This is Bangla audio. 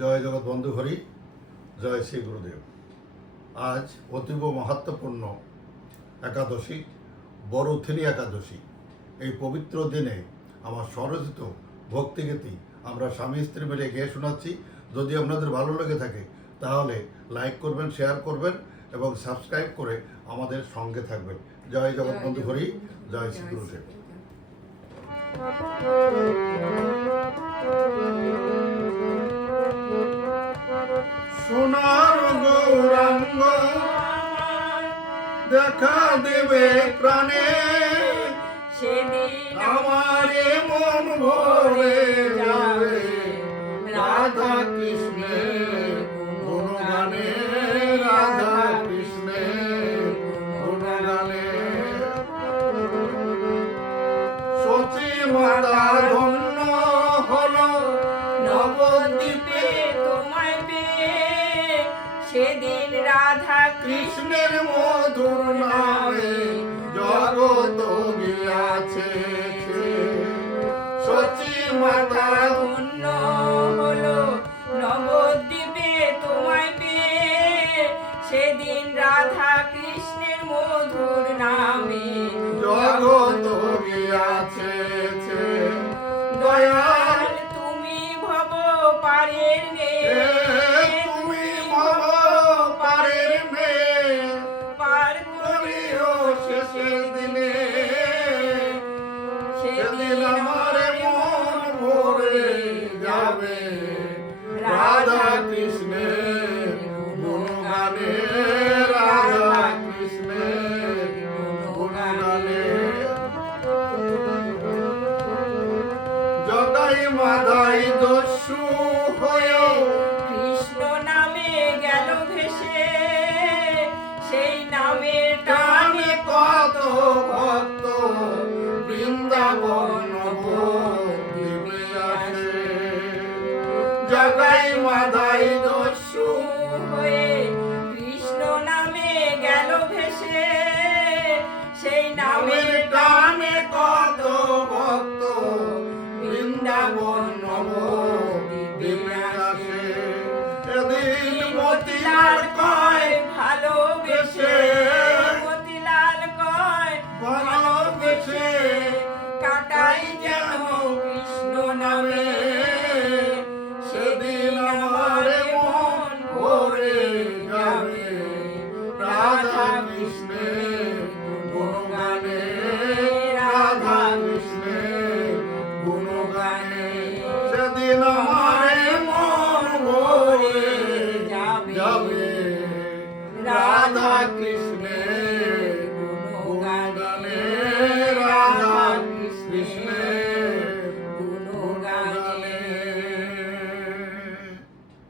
জয় জগৎ বন্ধু হরি, জয় শ্রী গুরুদেব। আজ অতীব মাহাত্ম্যপূর্ণ একাদশী, বড়থিনী একাদশী। এই পবিত্র দিনে আমার স্বরচিত ভক্তিগীতি আমরা স্বামী স্ত্রী মিলে গেয়ে শোনাচ্ছি। যদি আপনাদের ভালো লেগে থাকে তাহলে লাইক করবেন, শেয়ার করবেন এবং সাবস্ক্রাইব করে আমাদের সঙ্গে থাকবেন। জয় জগৎ বন্ধু হরি, জয় শ্রী গুরুদেব। সোনার গৌরাঙ্গ দেখা দেবে প্রাণে, সেদিন আমারে মন ভরে যাবে রাধা কৃষ্ণের গুণগানে, রাধা কৃষ্ণের গুণগানে। সচি মাতা ধন্য হলো নবদ্বীপে তোমায় পেয়ে, সেদিন রাধা কৃষ্ণের মধুর নামে জগৎ গিয়াছে। সচি মাতা ধন্য হলো নবদ্বীপে তোমায় পেয়ে, সেদিন রাধা কৃষ্ণের মধুর নামে জগৎ গিয়াছে। দয়াল তুমি ভব পারের মেয়ে, তুমি ভব পারের মেয়ে, পার করিও শেষের দিনে। সেদিন আমার মন ভরে যাবে রাধা কৃষ্ণের গুণগানে, রাধা কৃষ্ণের গুণগানে। জগাই মাদাই দস্যু হয়েও কৃষ্ণ নামে গেল ভেসে, সেই নামের টানে টানে কত ভক্ত বৃন্দাবন নবদ্বীপে আসে। জগাই মাদাই দস্যু হয়ে কৃষ্ণ নামে গেল ভেসে, সেই নামের নামের টানে কত ভক্ত বৃন্দাবন নবদ্বীপে আসে। এদিন মতিলাল কয় ভালোবেসে, মতিলাল কয় ভালোবেসে কাটাই যেন কৃষ্ণ নামে। সেদিন আমার মন ভরে যাবে রাধা কৃষ্ণের গুণগানে, রাধা কৃষ্ণের গুণগানে। সেদিন আমার মন ভরে যাবে রাধা কৃষ্ণের